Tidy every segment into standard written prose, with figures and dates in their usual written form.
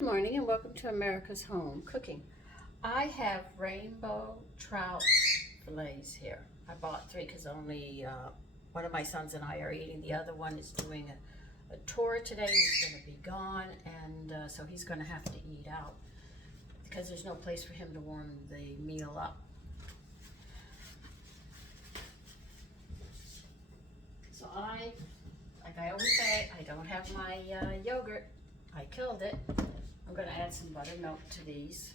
Good morning and welcome to America's Home Cooking. I have rainbow trout fillets here. I bought 3 because only one of my sons and I are eating. The other one is doing a tour today. He's going to be gone, and so he's going to have to eat out because there's no place for him to warm the meal up. So like I always say, I don't have my yogurt. I killed it. I'm going to add some buttermilk to these.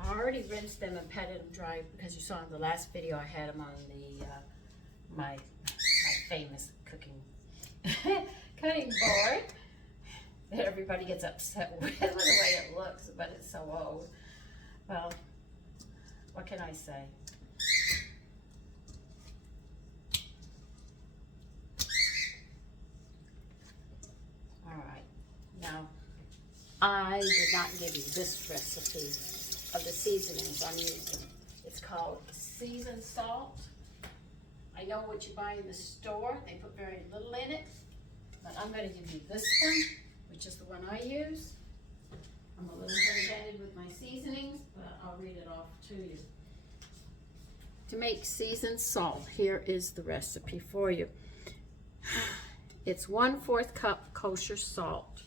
I already rinsed them and patted them dry because you saw in the last video I had them on the my famous cutting board that everybody gets upset with the way it looks, but it's so old. Well, what can I say? All right, now I did not give you this recipe of the seasonings I'm using. It's called seasoned salt. I know what you buy in the store. They put very little in it, but I'm going to give you this one, which is the one I use. I'm a little heavy-handed with my seasonings, but I'll read it off to you. To make seasoned salt, here is the recipe for you. It's 1/4 cup kosher salt.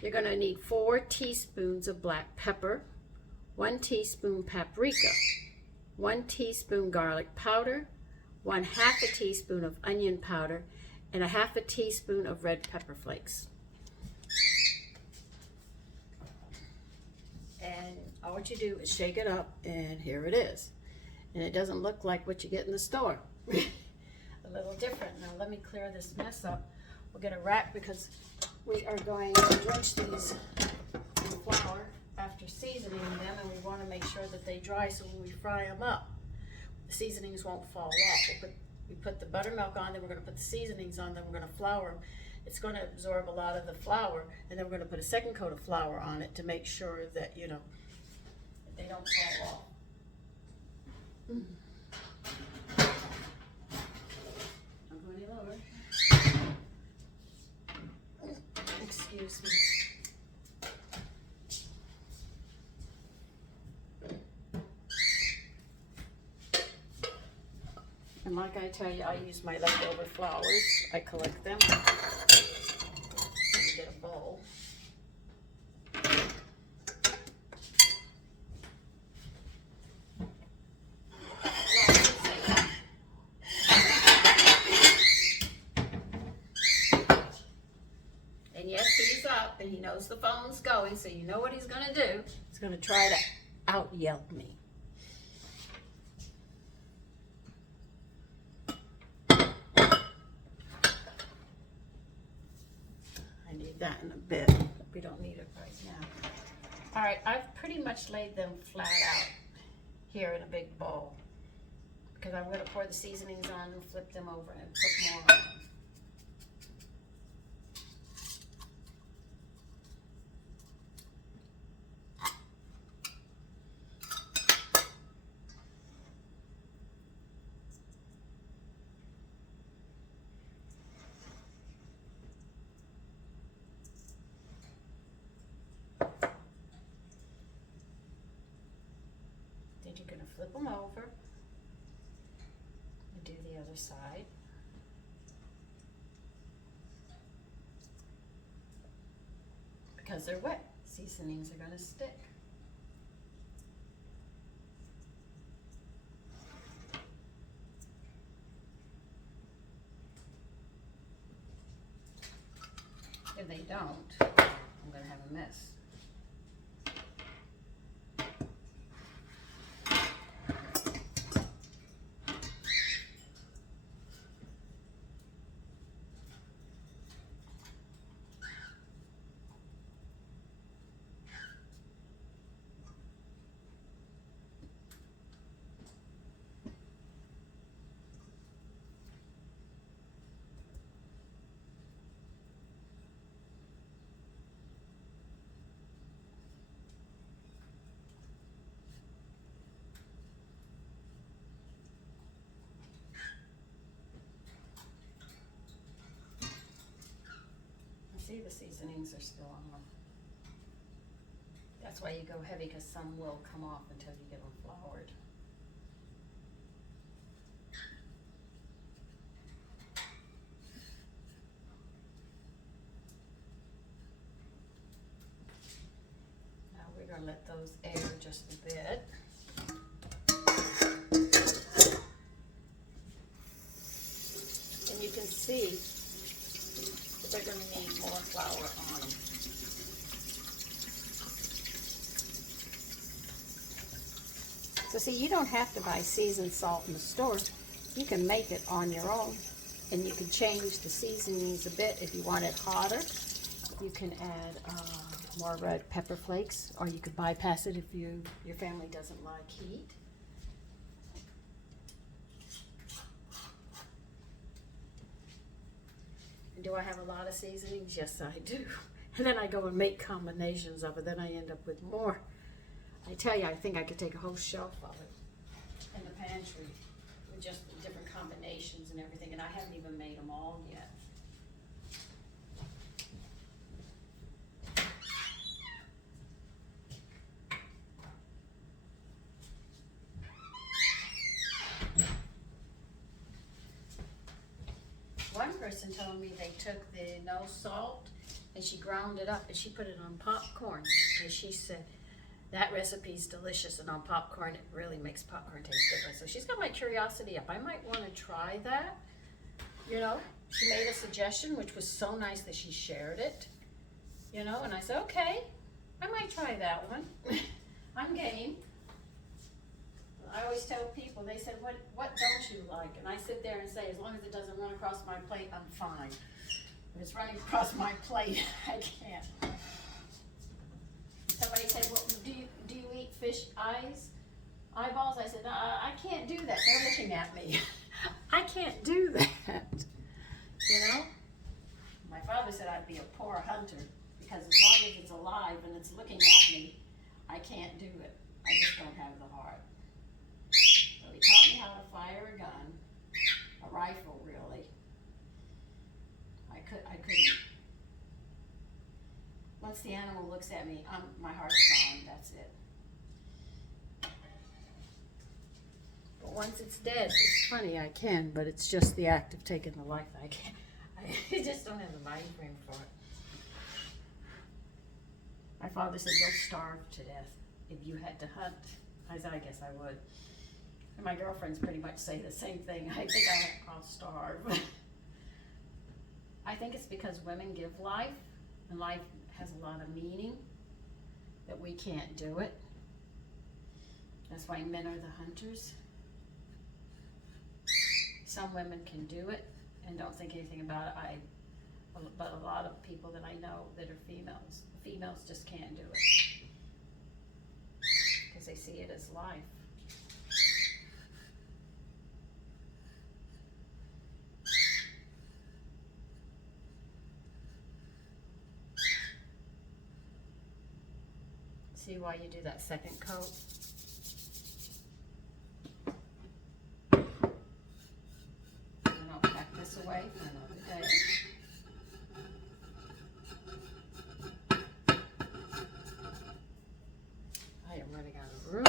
You're going to need 4 teaspoons of black pepper, 1 teaspoon paprika, 1 teaspoon garlic powder, 1/2 teaspoon of onion powder, and 1/2 teaspoon of red pepper flakes. And all what you do is shake it up, and here it is. And it doesn't look like what you get in the store. A little different. Now let me clear this mess up. We'll get a rack because we are going to drench these in flour after seasoning them, and we want to make sure that they dry so when we fry them up, the seasonings won't fall off. We put the buttermilk on, then we're going to put the seasonings on, then we're going to flour them. It's going to absorb a lot of the flour, and then we're going to put a second coat of flour on it to make sure that, you know, that they don't fall off. Don't go any lower. Excuse me. And like I tell you, I use my leftover flowers. I collect them. Get a bowl. And yes, he's up and he knows the phone's going, so you know what he's going to do. He's going to try to out-yell me. I need that in a bit. We don't need it right now. All right, I've pretty much laid them flat out here in a big bowl because I'm going to pour the seasonings on and flip them over and put more on. Then you're going to flip them over and do the other side. Because they're wet, seasonings are going to stick. If they don't, I'm going to have a mess. see the seasonings are still on. That's why you go heavy, because some will come off until you get them floured. Now we're going to let those air just a bit. And you can see that they're going to need more flour on them. So see, you don't have to buy seasoned salt in the store. You can make it on your own, and you can change the seasonings a bit. If you want it hotter, you can add more red pepper flakes, or you could bypass it if your family doesn't like heat. And do I have a lot of seasonings? Yes, I do. And then I go and make combinations of it. Then I end up with more. I tell you, I think I could take a whole shelf of it in the pantry with just the different combinations and everything, and I haven't even made them all yet. One person told me they took the no salt and she ground it up and she put it on popcorn, and she said, that recipe's delicious, and on popcorn, it really makes popcorn taste different. So she's got my curiosity up. I might want to try that. You know, she made a suggestion, which was so nice that she shared it. You know, and I said, okay, I might try that one. I'm game. I always tell people, they said, what don't you like? And I sit there and say, as long as it doesn't run across my plate, I'm fine. If it's running across my plate, I can't. Somebody said, well, do you eat fish eyeballs? I said, I can't do that. They're looking at me. I can't do that. You know? My father said I'd be a poor hunter, because as long as it's alive and it's looking at me, I can't do it. I just don't have the heart. So he taught me how to fire a gun, a rifle really. I couldn't. Once the animal looks at me, my heart's gone, that's it. But once it's dead, it's funny, I can, but it's just the act of taking the life. I just don't have the mind frame for it. My father said, you'll starve to death if you had to hunt. I said, I guess I would. And my girlfriends pretty much say the same thing. I think I'll starve. I think it's because women give life, and life has a lot of meaning, that we can't do it. That's why men are the hunters. Some women can do it and don't think anything about it. But a lot of people that I know that are females just can't do it because they see it as life. See why you do that second coat? And I'll pack this away for another day. I am running out of room.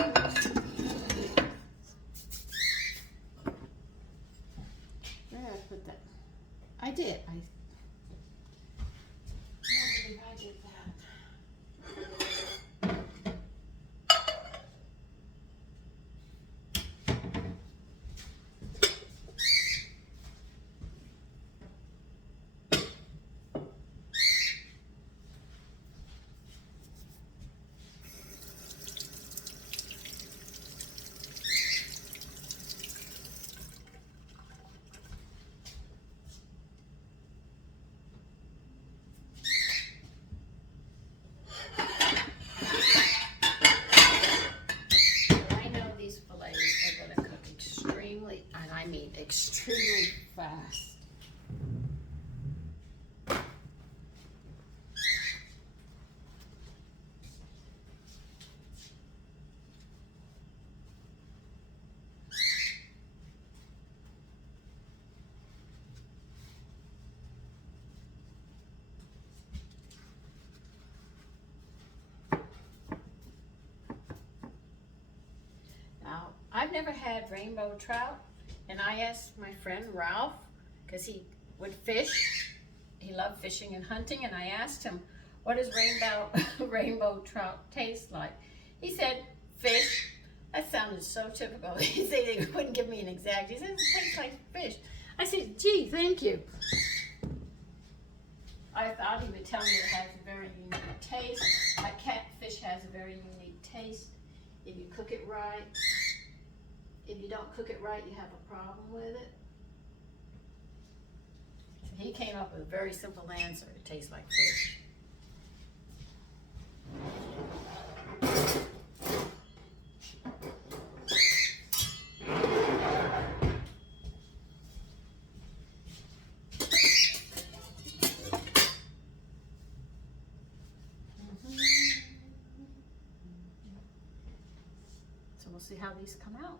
Where did I put that? I did. I can't believe I did that. Extremely fast. I've never had rainbow trout, and I asked my friend Ralph, because he would fish. He loved fishing and hunting, and I asked him, what does rainbow trout taste like? He said, fish. That sounded so typical. He said he wouldn't give me an exact. He said, it tastes like fish. I said, gee, thank you. I thought he would tell me it has a very unique taste. Like catfish has a very unique taste. If you cook it right. If you don't cook it right, you have a problem with it. So he came up with a very simple answer. It tastes like fish. So we'll see how these come out.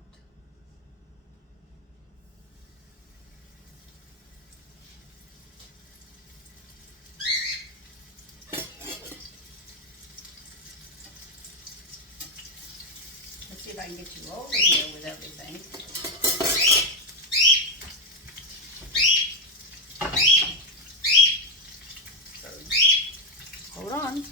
Let's see if I can get you over here with everything. Hold on.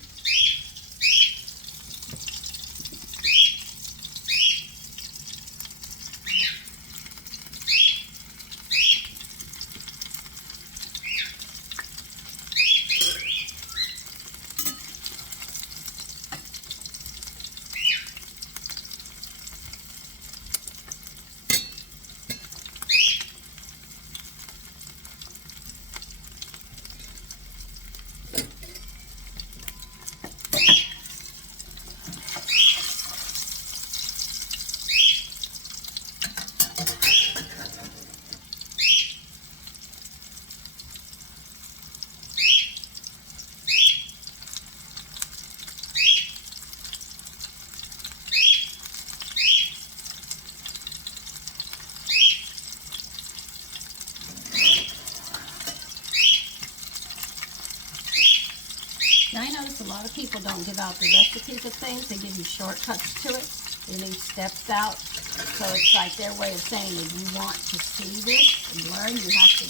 Now I notice a lot of people don't give out the recipes of things. They give you shortcuts to it. They leave steps out. So it's like their way of saying, if you want to see this and learn, you have to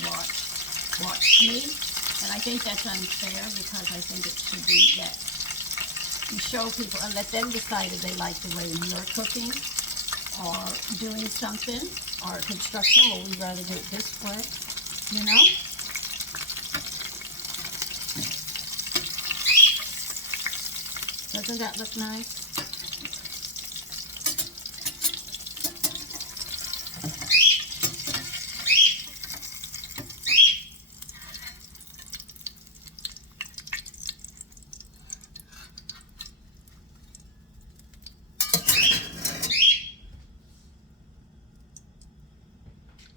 watch me. And I think that's unfair, because I think it should be that you show people and let them decide if they like the way you're cooking or doing something, or construction. Well, we'd rather do it this way, you know? Doesn't that look nice?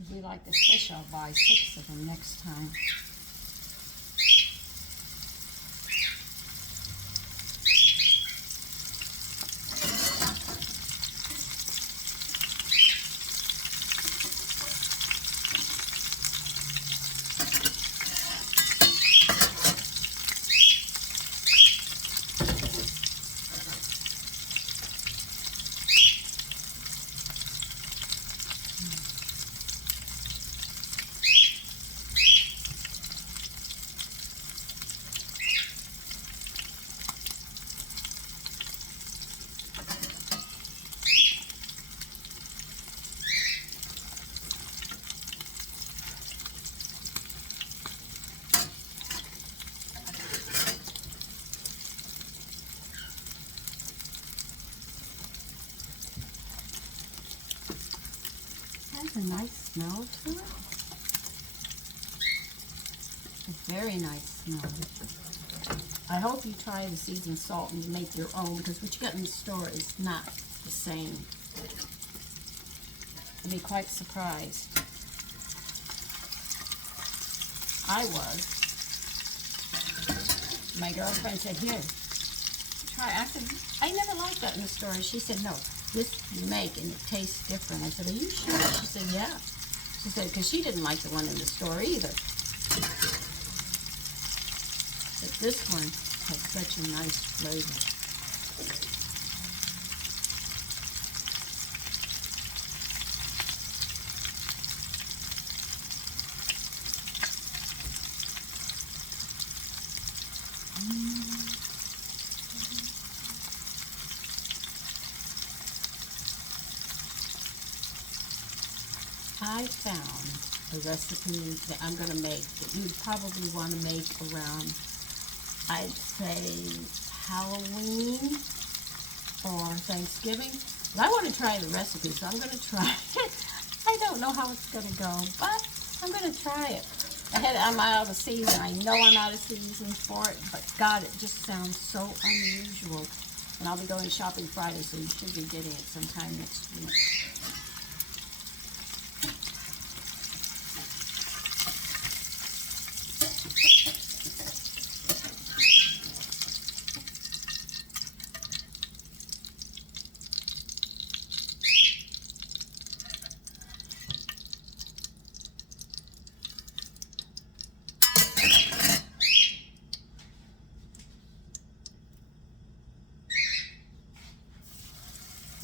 If you like this fish, I'll buy 6 of them next time. Has a nice smell to it. A very nice smell. I hope you try the seasoned salt and make your own, because what you got in the store is not the same. You'll be quite surprised. I was. My girlfriend said, here, try. I said, I never liked that in the store. She said, no, this you make and it tastes different. I said, are you sure? She said, yeah. She said, because she didn't like the one in the store either. But this one has such a nice flavor. I found a recipe that I'm going to make that you'd probably want to make around, I'd say, Halloween or Thanksgiving. But I want to try the recipe, so I'm going to try it. I don't know how it's going to go, but I'm going to try it. I'm out of season. I know I'm out of season for it, but God, it just sounds so unusual. And I'll be going shopping Friday, so you should be getting it sometime next week.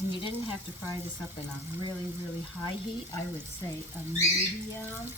And you didn't have to fry this up in a really, really high heat. I would say a medium.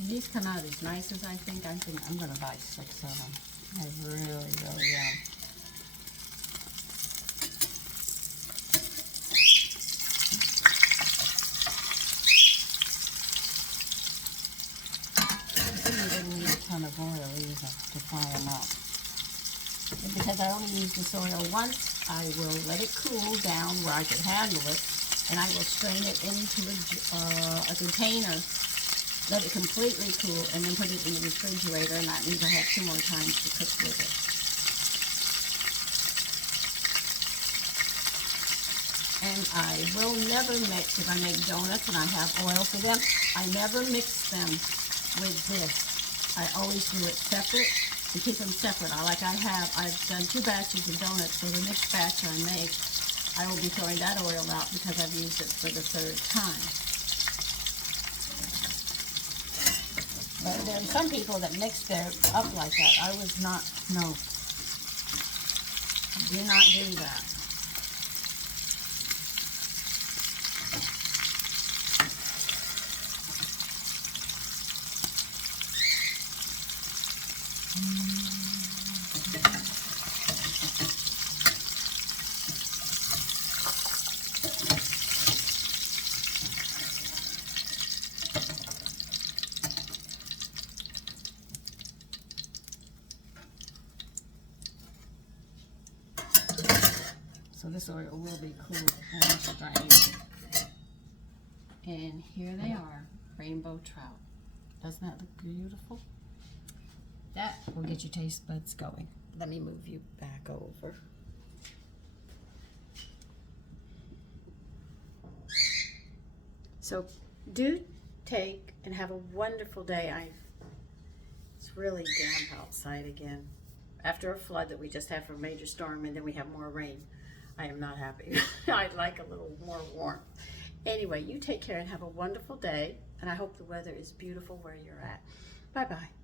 And these come out as nice as I think. I'm going to buy 6 of them. They're really, really yum. You didn't need a ton of oil either to fry them up. And because I only use this oil once, I will let it cool down where I can handle it, and I will strain it into a container. Let it completely cool, and then put it in the refrigerator, and that means I have 2 more times to cook with it. And I will never mix, if I make donuts and I have oil for them, I never mix them with this. I always do it separate and keep them separate. I've done 2 batches of donuts, so the next batch I make, I will be throwing that oil out because I've used it for the 3rd time. But there are some people that mix their up like that. I was not, no. Do not do that. So this oil will be cool and strained. And here they are, rainbow trout. Doesn't that look beautiful? That will get your taste buds going. Let me move you back over. So do take and have a wonderful day. It's really damp outside again. After a flood that we just had from a major storm, and then we have more rain. I am not happy. I'd like a little more warmth. Anyway, you take care and have a wonderful day, and I hope the weather is beautiful where you're at. Bye-bye.